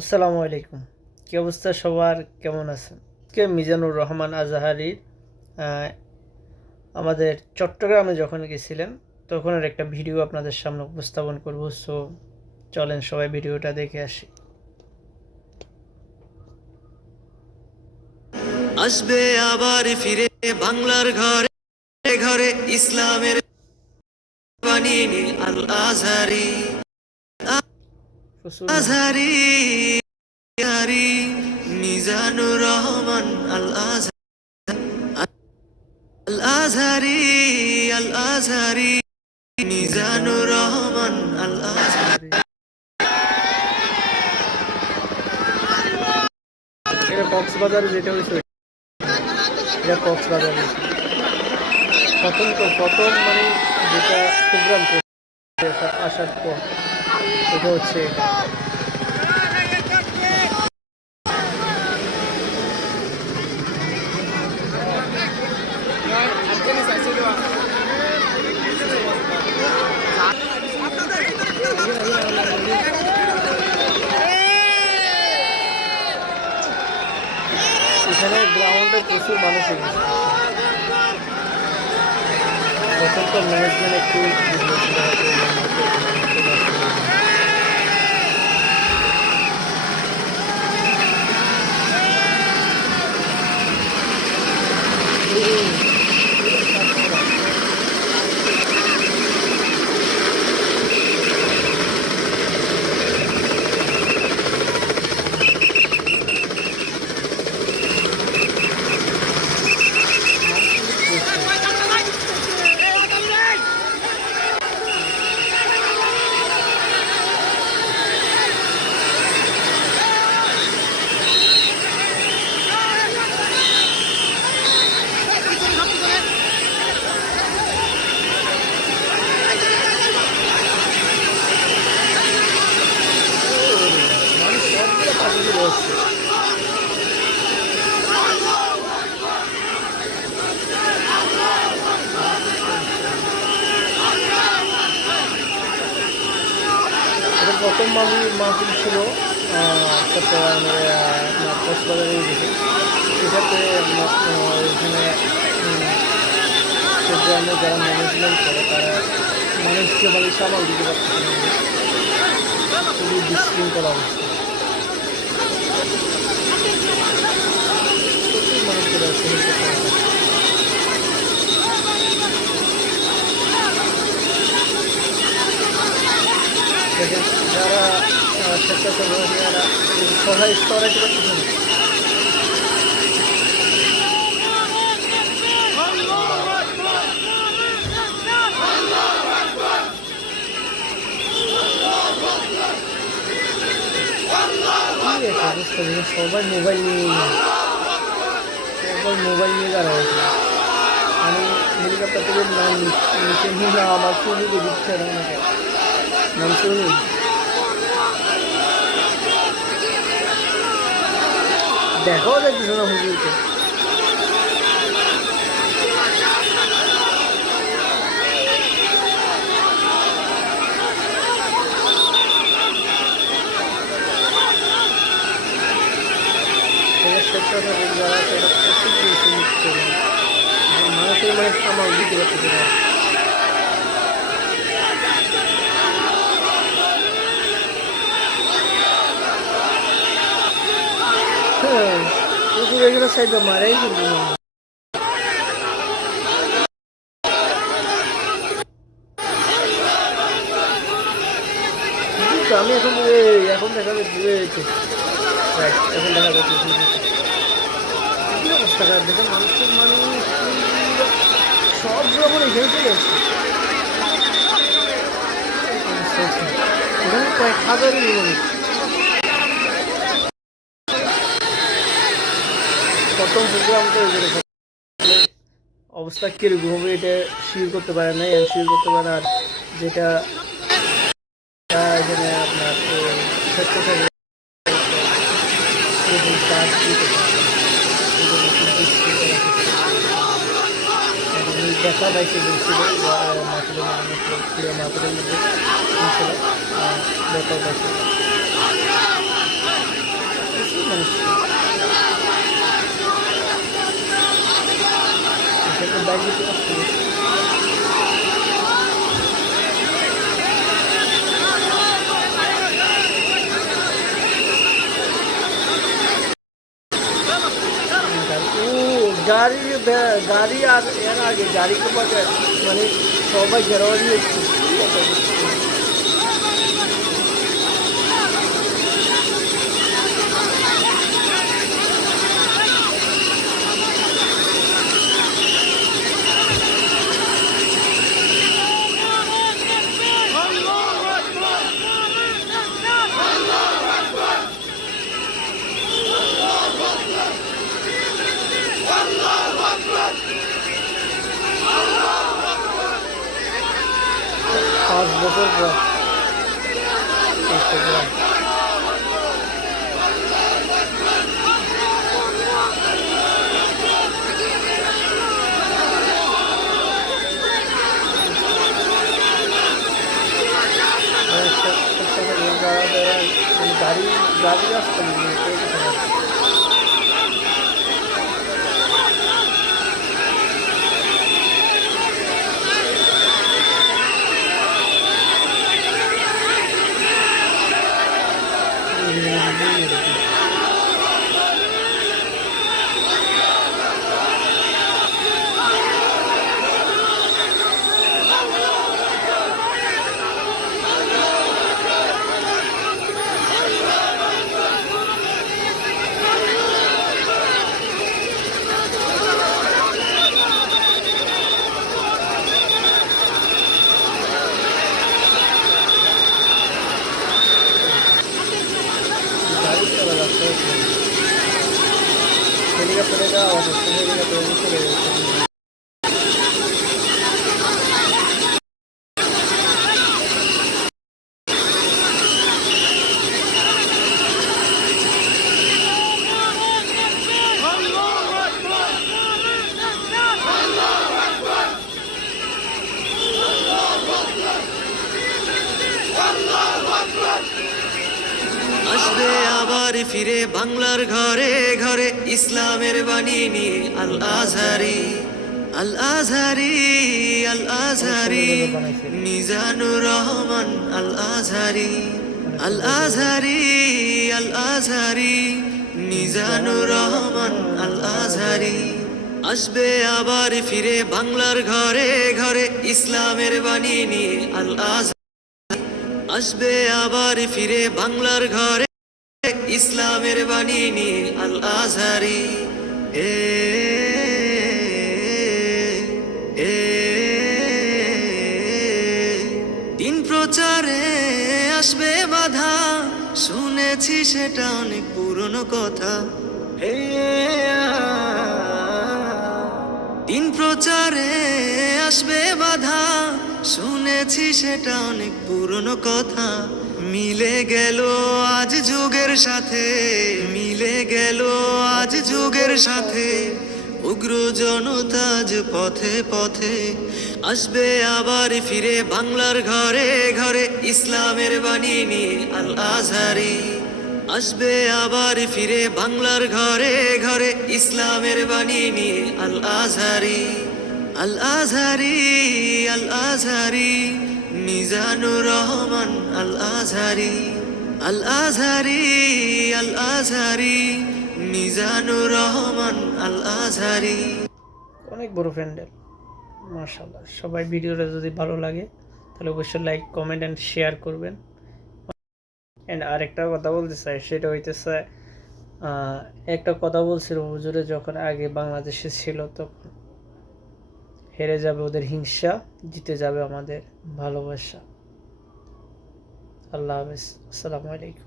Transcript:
আসসালামু আলাইকুম। কি অবস্থা সবার, কেমন আছেন? কে মিজানুর রহমান আজাহারির আহ, আমাদের চট্টগ্রামে যখন গেছিলেন তখনের একটা ভিডিও আপনাদের সামনে উপস্থাপন করব। সো চলেন সবাই ভিডিওটা দেখে আসি। আসবে আবার ফিরে বাংলার ঘরে ঘরে ইসলামের বাণী আল আজহারি প্রচুর মানুষ। আজহারি মিজানুর রহমান আল আজহারি আল আজহারি আল আজহারি মিজানুর রহমান আল আজহারি। এটা কক্সবাজারে যেটা হয়েছে, এটা কক্সবাজারে প্রথম মানে যেটা প্রোগ্রাম আসার পর এটা হচ্ছে এটা। এখানে গ্রাউন্ডে প্রচুর মানুষ এসেছে। প্রথম তো ম্যানেজমেন্ট একটু বুঝেছিল মানুষ সবগুলো পাশে রয়েছে। এটা প্রথম মাহফিল ছিল চট্টগ্রামের কক্সবাজারের দিকে। সেটাতে এখানে চট্টগ্রামে যারা ম্যানেজমেন্ট করে তারা মানুষকে মানে সামাল দিতে পারতেছে না। খুবই বিশৃঙ্খলা অবস্থা। প্রচুর মানুষ চলে আসছে দেখেন যারা স্বেচ্ছাসেবক যারা সহায় স্তরে কি করতেছেন। কি একটা অবস্থা দেখেন, সবাই মোবাইল নিয়ে দাঁড়া হয়েছে। আমি হেলিকপ্টার থেকে নিচে নিয়ে আমার চুলিকে দিচ্ছে আমাকে নাম শুনি। দেখাও যাচ্ছে না হুজুরকে। স্বেচ্ছাসেবক যারা সেটা প্রচুর পরিশ্রম করে মানুষের মানে সামাল দিতে পারতেছে না। হ্যাঁ, প্রচুর এগুলো সাইডে মারাই কিন্তু আমি এখন দেখা যাচ্ছে এখন দেখা যাচ্ছে কি অবস্থা খারাপ দেখেন মানুষের মানে সব রকম এখানে চলে আসছে। এখানে কয়েক হাজারই মানুষ। প্রথম প্রোগ্রাম তো অবস্থা কিরকম হবে এটা শিওর করতে পারে না, শিওর করতে পারে। আর যেটা এখানে আপনার স্বেচ্ছাসেবক কাজ দিতে পারে দেখা পাইছে বলছিল মাথুরের মধ্যে দেখা পাইছে। গাড়ি আর এর আগে গাড়িকে পাঠে মানে সবাই ঘেরাও দিয়েছে। পাঁচ বছর পর গাড়ি গাড়ি রাস্তা helicóptero abajo, helicóptero চলে যাচ্ছে। আসবে আবার ফিরে বাংলার ঘরে ঘরে ইসলামের বাণী নিয়ে আল আজহারি আল আজহারি আল আজহারি মিজানুর রহমান আল আজহারি আল আজহারি আল আজহারি মিজানুর রহমান আল আজহারি আসবে আবার ফিরে বাংলার ঘরে ঘরে ইসলামের বাণী নিয়ে আল আজহারি আসবে আবার ফিরে বাংলার ঘরে ইসলামের বাণী নিয়ে আল আজহারি এ দিন প্রচারে আসবে বাধা শুনেছি সেটা অনেক পুরনো কথা দিন প্রচারে আসবে বাধা শুনেছি সেটা অনেক পুরনো কথা মিলে গেল আজ যুগের সাথে মিলে গেল আজ যুগের সাথে উগ্র জনতা আজ পথে পথে আসবে আবার ফিরে বাংলার ঘরে ঘরে ইসলামের বাণী নিয়ে আল আজহারি আসবে আবার ফিরে বাংলার ঘরে ঘরে ইসলামের বাণী নিয়ে আল আজহারি আল আজহারি আল আজহারি মিজানুর রহমান আল আজহারি আল আজহারি আল আজহারি মিজানুর রহমান আল আজহারি। অনেক বড় প্যান্ডেল মাশাআল্লাহ। সবাই ভিডিওটা যদি ভালো লাগে তাহলে অবশ্যই লাইক কমেন্ট অ্যান্ড শেয়ার করবেন। অ্যান্ড আরেকটা কথা বলতে চাই, সেটা হইতেছে একটা কথা বলছিল হুজুরে যখন আগে বাংলাদেশে ছিল তখন হেরে যাবে ওদের হিংসা, জিতে যাবে আমাদের ভালোবাসা। আল্লাহ হাফেজ, আসসালামু আলাইকুম।